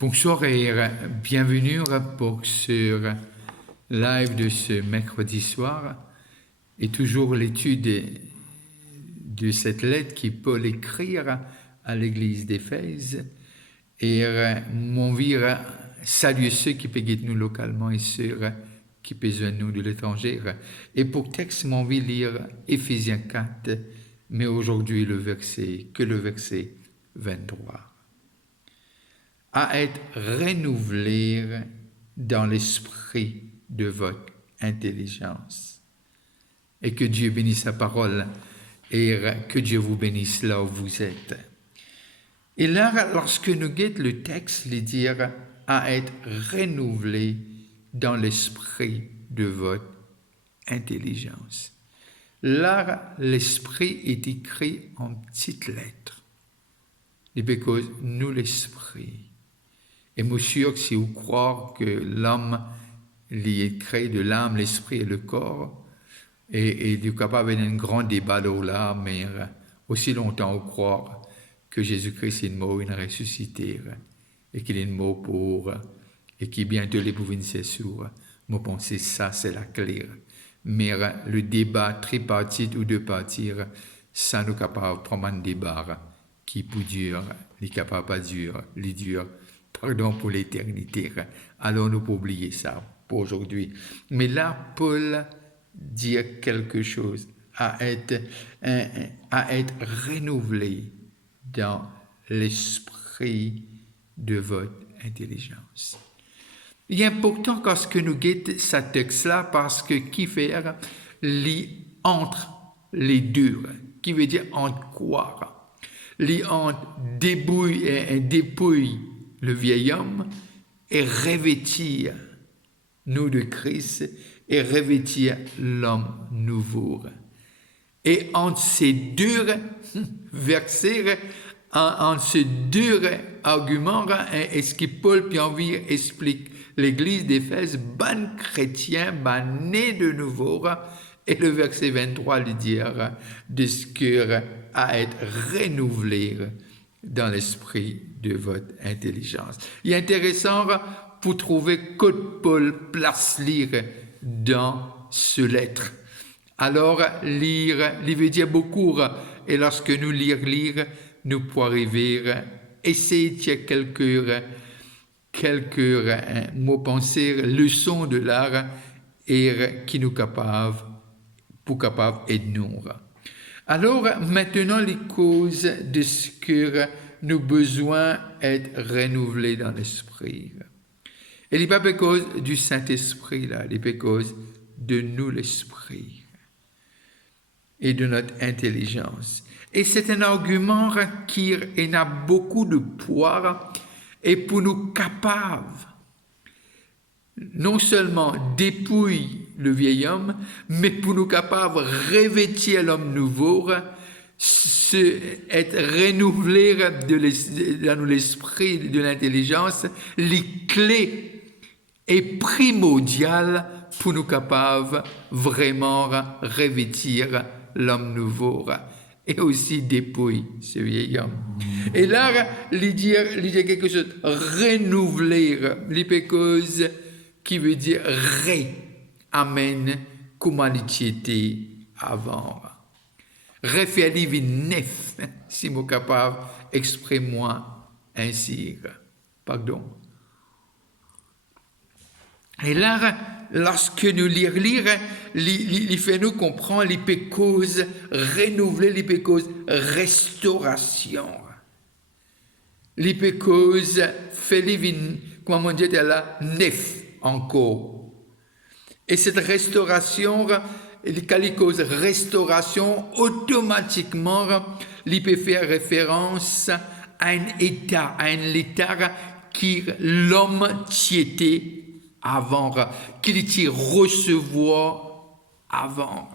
Bonsoir et bienvenue pour ce live de ce mercredi soir et toujours l'étude de cette lettre qui Paul écrit à l'église d'Éphèse et mon vire saluer ceux qui peuvent nous localement et ceux qui peuvent nous de l'étranger. Et pour texte, mon vie lire Éphésiens 4, mais aujourd'hui le verset 23. À être renouvelé dans l'esprit de votre intelligence. Et que Dieu bénisse sa parole et que Dieu vous bénisse là où vous êtes. Et là, lorsque nous guettons le texte, il dit à être renouvelé dans l'esprit de votre intelligence. Là, l'esprit est écrit en petites lettres. Et parce que nous, l'esprit. Et moi, je suis sûr que si vous croyez que l'homme est créé de l'âme, l'esprit et le corps, et du capable d'un grand débat là, mais aussi longtemps vous croire que Jésus-Christ est mort, il est ressuscité, et qu'il est mort pour, et qu'il bientôt les pouvoir c'est sûr. Moi, pensez ça, c'est la clé. Mais le débat tripartite ou deux parties, ça nous capable de prendre un débat qui peut dur, les capable pas dur, les dur. Pardon pour l'éternité. Alors, nous ne pouvons pas oublier ça pour aujourd'hui. Mais là, Paul dit quelque chose, à être renouvelé dans l'esprit de votre intelligence. Il est important quand que nous guettons ce texte-là, parce que qui fait entre les deux, qui veut dire entre quoi? Entre dépouille le vieil homme et revêtir nous de Christ et revêtir l'homme nouveau. Et entre ces deux versets, entre ces deux arguments, est-ce que Paul Pianvi explique l'église d'Éphèse, ban chrétien, ban né de nouveau, et le verset 23 lui dit de ce que à être renouvelé dans l'esprit de votre intelligence. Il est intéressant pour trouver que Paul place lire dans ce lettre. Alors, lire, il veut dire beaucoup, et lorsque nous lire, nous pouvons arriver, essayer de dire quelques mots pensés, leçons de l'art, et qui nous capable de nous. Alors, maintenant, les causes de ce que nous avons besoin d'être renouvelés dans l'esprit. Et il n'est pas à cause du Saint-Esprit, là, il est à cause de nous, l'esprit, et de notre intelligence. Et c'est un argument qui a beaucoup de poids, et pour nous capables, non seulement dépouiller le vieil homme, mais pour nous capables revêtir l'homme nouveau, être renouvelé dans l'esprit de l'intelligence, les clés est primordial pour nous capables vraiment revêtir l'homme nouveau et aussi dépouiller ce vieil homme. Et là, il dit quelque chose, renouveler, l'hypécose qui veut dire amène comment il était avant. Refaire livre neuf, si vous capable, exprime-moi ainsi. Pardon. Et là, lorsque nous lire, il fait nous comprendre l'hypécose renouveler, l'hypécose restauration. L'hypécose fait livre, comme on dit là, neuf encore. Et cette restauration, quand cause restauration, automatiquement, il peut faire référence à un état, qui l'homme qui était avant, qu'il était recevoir avant.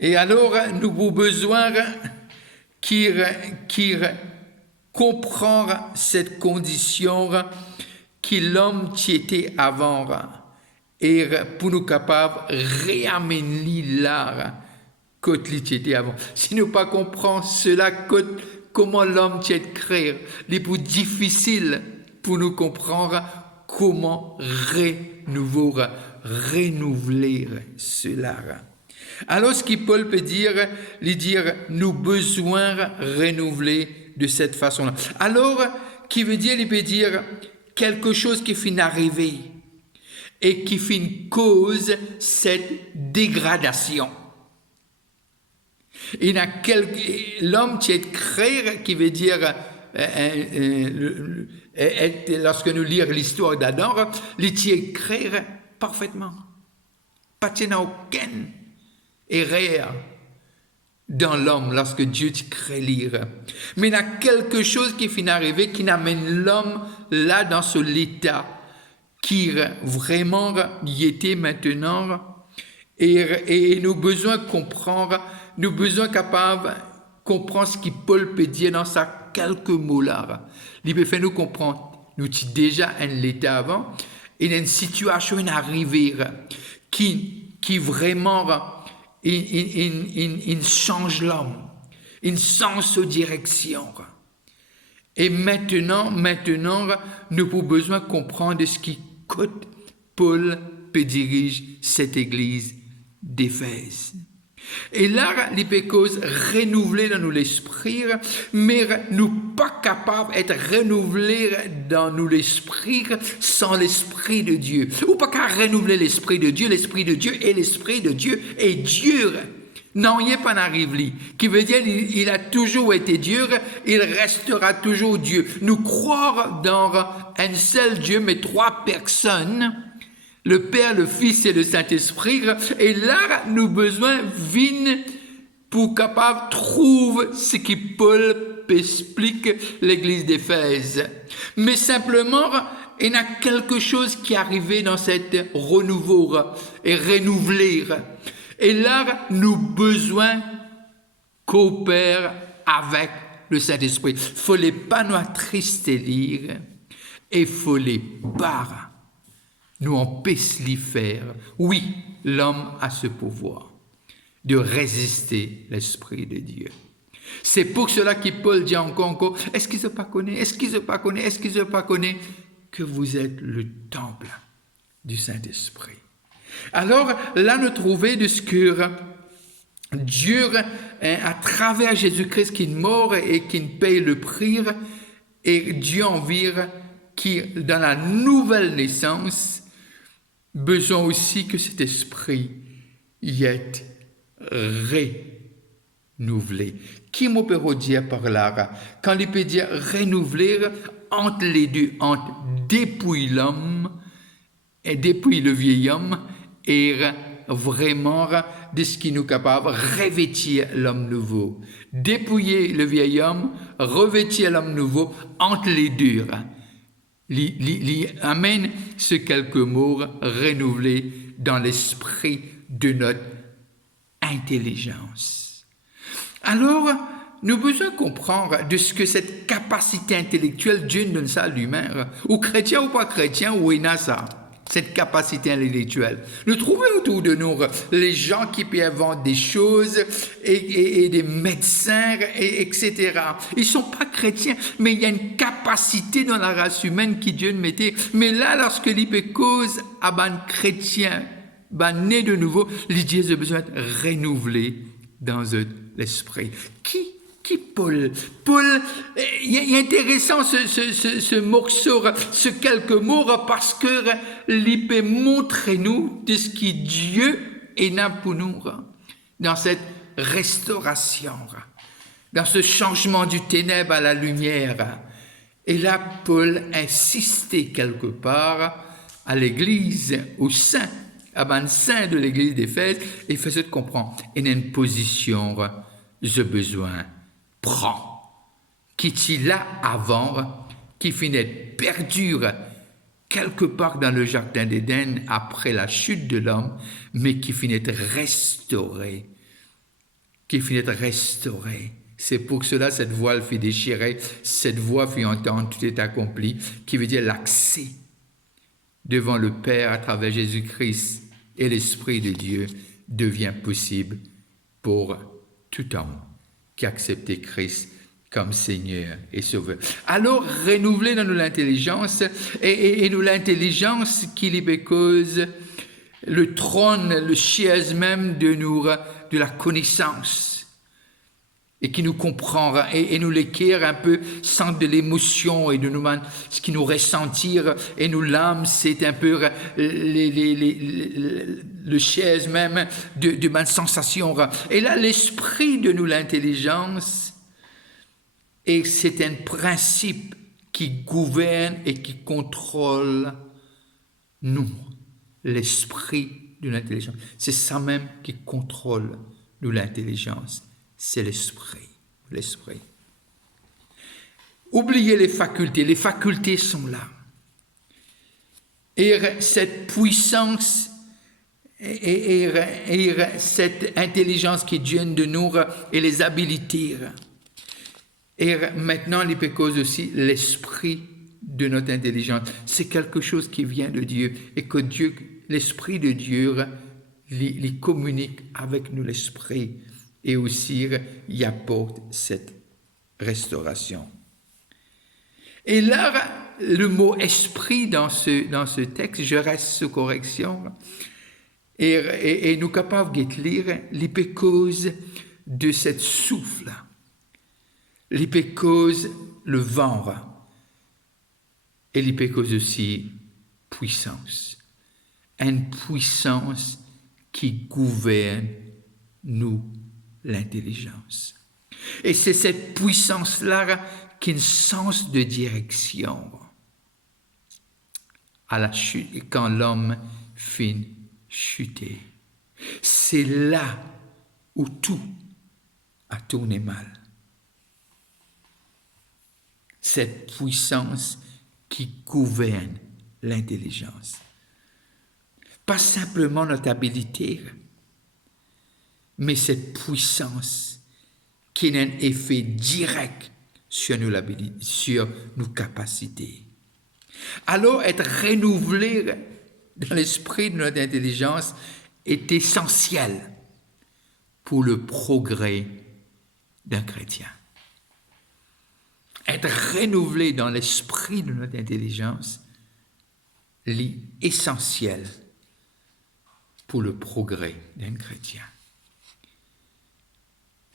Et alors, nous avons besoin qu'il comprenne cette condition que l'homme qui était avant. Et pour nous capables réamener l'art côté était avant. Si nous pas comprenons cela, comment l'homme est créé, il est plus difficile pour nous comprendre comment renouveler cela. Alors, ce que Paul peut dire, nous besoin renouveler de cette façon-là. Alors, qui veut dire, il peut dire quelque chose qui finit d'arriver et qui finit cause cette dégradation. Il y a l'homme qui est créé, qui veut dire, lorsque nous lisons l'histoire d'Adam, il est créé parfaitement. Pas de aucune erreur dans l'homme lorsque Dieu crée l'ire. Mais il y a quelque chose qui finit d'arriver qui amène l'homme là dans ce état qui vraiment y était maintenant et nous besoin comprendre, nous besoin capable comprendre ce que Paul peut dire dans sa quelques mots là. Il peut faire nous comprendre, nous sommes déjà en l'état avant, il y a une situation arrivée qui vraiment il change l'homme, il change sa direction. Et maintenant, nous avons besoin de comprendre ce qui coûte Paul peut diriger cette église d'Éphèse. Et là, les causes renouvelées dans nous l'esprit, mais nous pas capables d'être renouvelés dans nous l'esprit sans l'esprit de Dieu. Ou pas qu'à renouveler l'esprit de Dieu est l'esprit de Dieu et Dieu. Non, il n'est pas arrivé là. Qui veut dire il a toujours été Dieu, il restera toujours Dieu. Nous croire dans un seul Dieu, mais trois personnes, le Père, le Fils et le Saint-Esprit. Et là, nous avons besoin de pour capable trouver ce que Paul explique l'église d'Éphèse. Mais simplement, il y a quelque chose qui est arrivé dans cette renouveau et renouveler. Et là, nous avons besoin coopérer avec le Saint-Esprit. Il ne faut pas nous attrister lire et il faut les pas nous empêcher de faire. Oui, l'homme a ce pouvoir de résister l'Esprit de Dieu. C'est pour cela que Paul dit encore, est-ce qu'ils ne pas connaissent, que vous êtes le temple du Saint-Esprit. Alors, là, nous trouvons de ce que Dieu, à travers Jésus-Christ qui est mort et qui paye le prix, et Dieu envire qui, dans la nouvelle naissance, besoin aussi que cet esprit y est renouvelé. Qui m'en peut dire par là? Quand il peut dire renouveler, entre les deux, entre depuis l'homme et depuis le vieil homme, et vraiment de ce qui nous est capable de revêtir l'homme nouveau. Dépouiller le vieil homme, revêtir l'homme nouveau, entre les deux. Amène ce quelques mots renouvelés dans l'esprit de notre intelligence. Alors, nous avons besoin de comprendre de ce que cette capacité intellectuelle, Dieu donne ça à lui-même, ou chrétien ou pas chrétien, ou il a ça, cette capacité intellectuelle. Nous trouvons autour de nous les gens qui peuvent inventer des choses et des médecins, etc. Ils ne sont pas chrétiens, mais il y a une capacité dans la race humaine qui Dieu mettait. Mais là, lorsque l'IP cause à un chrétien, né de nouveau, l'idée a besoin de renouveler dans l'esprit. Qui Paul? Paul, il est intéressant ce morceau, ce quelques mots, parce que il peut montrer nous de ce qui Dieu est là pour nous, dans cette restauration, dans ce changement du ténèbre à la lumière. Et là, Paul insistait quelque part à l'église, au sein, à sein de l'église d'Éphèse, et faisait comprendre, il y a une position, j'ai besoin, prend, qui est là avant, qui finit perdu quelque part dans le jardin d'Éden après la chute de l'homme, mais qui finit restauré, C'est pour cela cette voile fut déchirée, cette voix fut entendue, tout est accompli, qui veut dire l'accès devant le Père à travers Jésus-Christ et l'Esprit de Dieu devient possible pour tout homme qui a accepté Christ comme Seigneur et Sauveur. Alors, renouveler dans nous l'intelligence, et nous l'intelligence qui lui cause le trône, le siège même de la connaissance, et qui nous comprend, et nous l'écrire un peu sans de l'émotion, et de nous, ce qui nous ressentir, et nous l'âme, c'est un peu le siège même de ma sensation. Et là, l'esprit de nous l'intelligence, et c'est un principe qui gouverne et qui contrôle nous, l'esprit de l'intelligence. C'est ça même qui contrôle nous l'intelligence. C'est l'esprit. L'esprit. Oubliez les facultés sont là. Et cette puissance et cette intelligence qui vient de nous et les habilités. Et maintenant, il peut causer aussi l'esprit de notre intelligence. C'est quelque chose qui vient de Dieu et que Dieu, l'esprit de Dieu, il communique avec nous l'esprit et aussi il apporte cette restauration. Et là, le mot esprit dans ce texte, je reste sous correction, et nous capables de lire l'hypécause de cette souffle. L'hypécause, le vent, et l'hypécause aussi, puissance. Une puissance qui gouverne nous, l'intelligence. Et c'est cette puissance-là qui a un sens de direction à la chute, quand l'homme finit chuter. C'est là où tout a tourné mal. Cette puissance qui gouverne l'intelligence. Pas simplement notre habilité, mais cette puissance qui a un effet direct sur nos capacités. Alors, être renouvelé dans l'esprit de notre intelligence est essentiel pour le progrès d'un chrétien. Être renouvelé dans l'esprit de notre intelligence est essentiel pour le progrès d'un chrétien.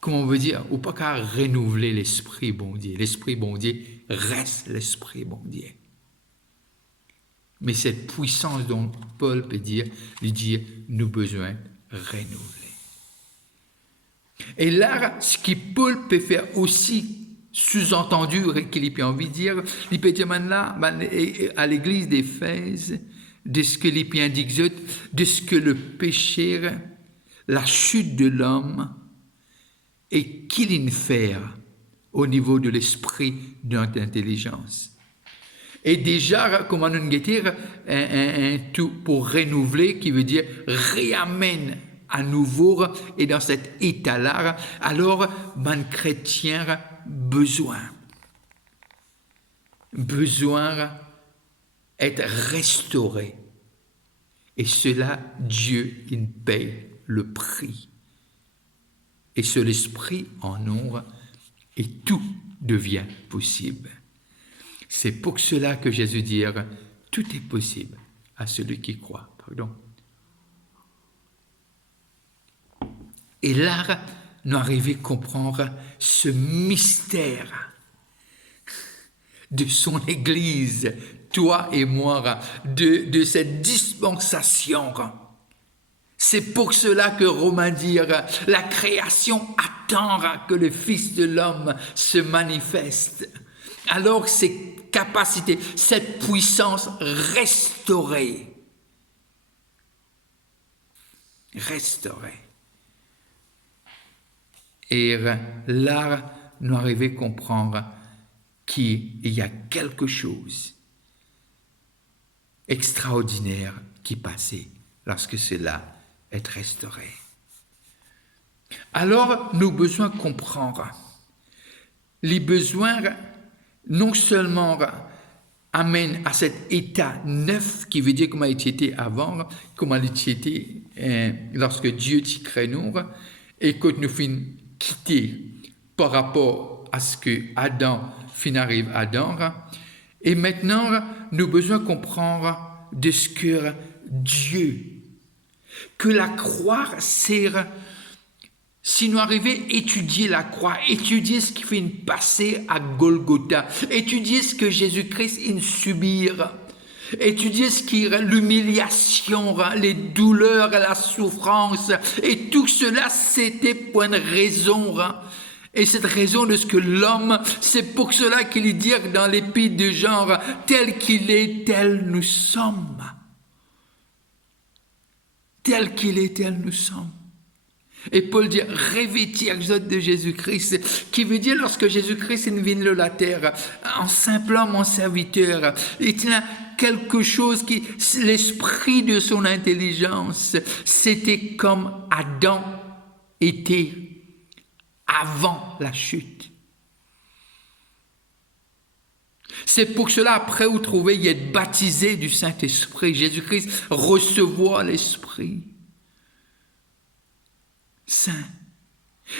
Comment on veut dire, ou pas qu'à renouveler l'esprit bon Dieu. L'esprit bon Dieu reste l'esprit bon Dieu. Mais cette puissance dont Paul peut lui dire, nous besoin renouveler. Et là, ce que Paul peut faire aussi, sous-entendu, qu'il peut envie de dire, il peut dire maintenant à l'église d'Éphèse, de ce que il peut indiquer, de ce que le péché, la chute de l'homme, et qu'il en fait au niveau de l'esprit de notre intelligence. Et déjà, comment nous dire, un tout pour renouveler, qui veut dire réamène à nouveau, et dans cet état-là, alors, mon chrétien besoin être restauré. Et cela, Dieu, il paye le prix. Et sur l'esprit en nombre, et tout devient possible. C'est pour cela que Jésus dit, tout est possible à celui qui croit. Pardon. Et là, nous arrivons à comprendre ce mystère de son Église, toi et moi, de cette dispensation. C'est pour cela que Romains dit, la création attend que le Fils de l'homme se manifeste. Alors ces capacités, cette puissance restaurée. Et là, nous arrivons à comprendre qu'il y a quelque chose extraordinaire qui passait lorsque cela est restauré. Alors, nous avons besoin de comprendre. Les besoins, non seulement amènent à cet état neuf, qui veut dire comment il était avant, comment il était lorsque Dieu t'y crée nous, et que nous finissons quitter par rapport rapport à ce que Adam fin arrive à Adam. Et maintenant, nous avons besoin de comprendre de ce que Dieu, que la croix sert. Si nous arrivons à étudier la croix, étudier ce qui fait une passée à Golgotha, étudier ce que Jésus-Christ a subir, étudier ce qui est l'humiliation, les douleurs, la souffrance, et tout cela, c'était pour une raison. Et cette raison de ce que l'homme, c'est pour cela qu'il dit dans l'épître de Jean, tel qu'il est, tel nous sommes. Tel qu'il est, tel nous sommes. Et Paul dit, revêtir de Jésus-Christ, qui veut dire lorsque Jésus-Christ est venu de la terre, en simple homme, en serviteur, il a quelque chose qui, l'esprit de son intelligence, c'était comme Adam était avant la chute. C'est pour cela, après, vous trouvez, il est baptisé du Saint-Esprit. Jésus-Christ recevoir l'Esprit Saint.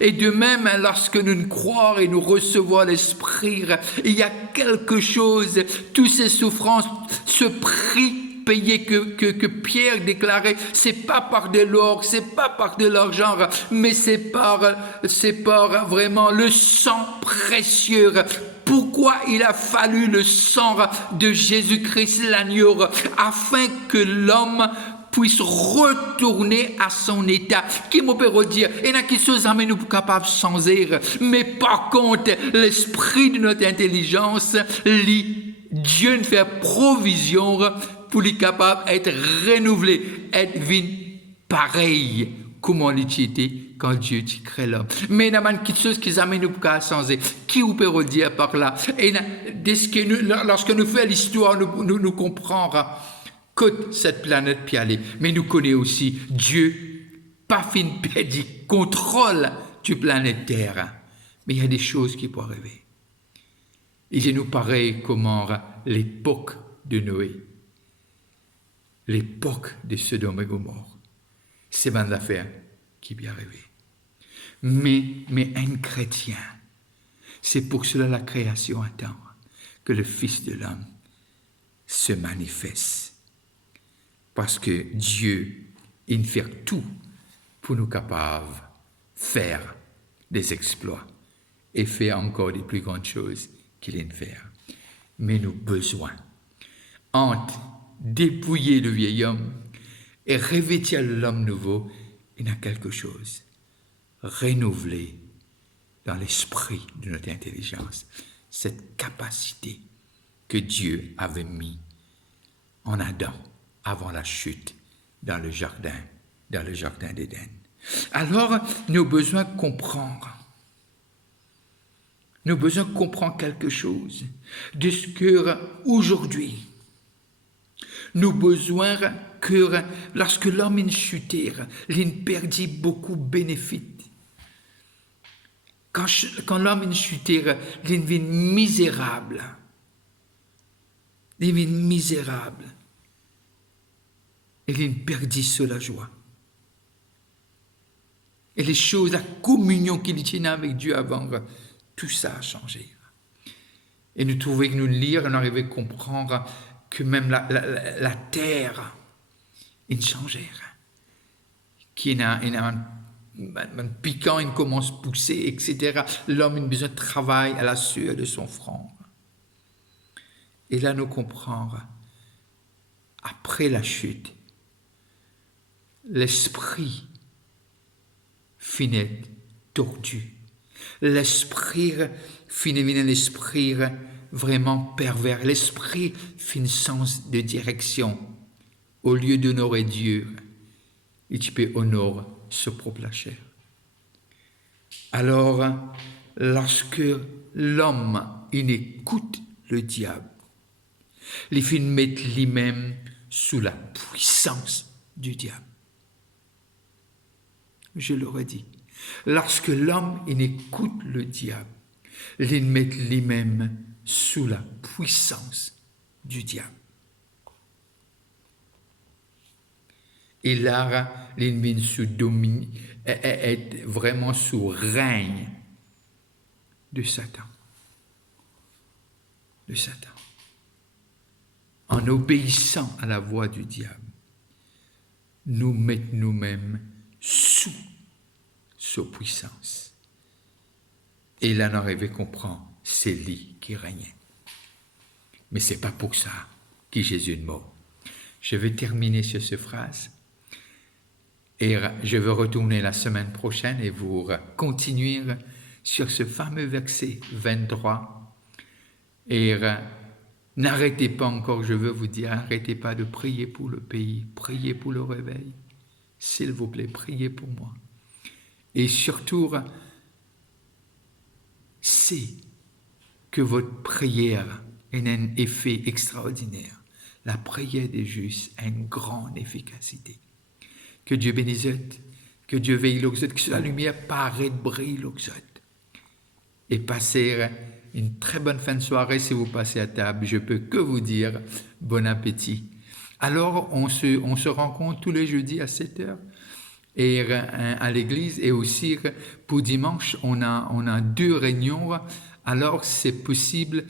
Et de même, lorsque nous nous croyons et nous recevons l'Esprit, il y a quelque chose, toutes ces souffrances, ce prix payé que Pierre déclarait, c'est pas par de l'or, c'est pas par de l'argent, mais c'est par vraiment le sang précieux. Pourquoi il a fallu le sang de Jésus-Christ l'agneau, afin que l'homme puisse retourner à son état. Qui me peut dire, il y a quelque chose à nous capables de changer, mais par contre, l'esprit de notre intelligence, Dieu ne fait provision pour les capables d'être renouvelé, être pareil, comment il était quand Dieu crée l'homme. Mais il y a quelque chose qui amène nous à changer. Qui vous peut dire par là? Et lorsque nous faisons l'histoire, nous comprenons que cette planète peut aller. Mais nous connaissons aussi Dieu, pas fin pédi, contrôle du planète Terre. Mais il y a des choses qui peuvent arriver. Et je nous pareil comment l'époque de Noé, l'époque de Sodome et Gomorrhe, c'est une affaire qui peut arriver. Mais un chrétien, c'est pour cela la création attend que le Fils de l'homme se manifeste. Parce que Dieu, il fait tout pour nous capables de faire des exploits et faire encore des plus grandes choses qu'il aime faire. Mais nous avons besoin, entre dépouiller le vieil homme et revêtir l'homme nouveau, il y a quelque chose renouvelé dans l'esprit de notre intelligence, cette capacité que Dieu avait mis en Adam avant la chute dans le jardin d'Éden. Alors, nous avons besoin de comprendre. Nous avons besoin de comprendre quelque chose de ce que aujourd'hui, nous avons besoin que lorsque l'homme est chuté, il perdit beaucoup de bénéfices. Quand l'homme est chuté, il devient misérable. Il devient misérable. Et il perdit sur la joie. Et les choses, la communion qu'il tenait avec Dieu avant, tout ça a changé. Et nous trouvons que nous lire, on arrivait à comprendre que même la terre, il changeait. Qu'il y a un piquant, il commence à pousser, etc. L'homme a besoin de travail à la sueur de son front. Et là, nous comprenons, après la chute, l'esprit finit tordu. L'esprit finit l'esprit vraiment pervers. L'esprit finit sens de direction. Au lieu d'honorer Dieu, il peut honorer sa propre chair. Alors, lorsque l'homme il écoute le diable, il finit mettre lui-même sous la puissance du diable. Je l'aurais dit. Lorsque l'homme il écoute le diable, il met lui-même sous la puissance du diable. Et là, il met sous domine, est vraiment sous règne de Satan. De Satan. En obéissant à la voix du diable, nous mettons nous-mêmes sous sa puissance. Et là, on arrive à comprendre, c'est lui qui régnait. Mais ce n'est pas pour ça que Jésus est mort. Je vais terminer sur cette phrase. Et je vais retourner la semaine prochaine et vous continuer sur ce fameux verset 23. Et n'arrêtez pas encore, je veux vous dire, n'arrêtez pas de prier pour le pays, priez pour le réveil. S'il vous plaît, priez pour moi. Et surtout, c'est que votre prière a un effet extraordinaire. La prière des justes a une grande efficacité. Que Dieu bénisse, que Dieu veille l'auxote, que la lumière paraît brille l'auxote. Et passez une très bonne fin de soirée si vous passez à table. Je peux que vous dire bon appétit. Alors, on se rencontre tous les jeudis à 7h et à l'église. Et aussi, pour dimanche, on a 2 réunions. Alors, c'est possible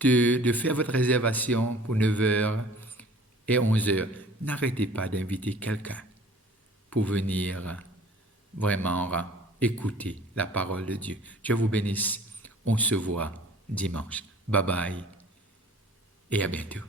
de faire votre réservation pour 9h et 11h. N'arrêtez pas d'inviter quelqu'un pour venir vraiment écouter la parole de Dieu. Dieu vous bénisse. On se voit dimanche. Bye bye et à bientôt.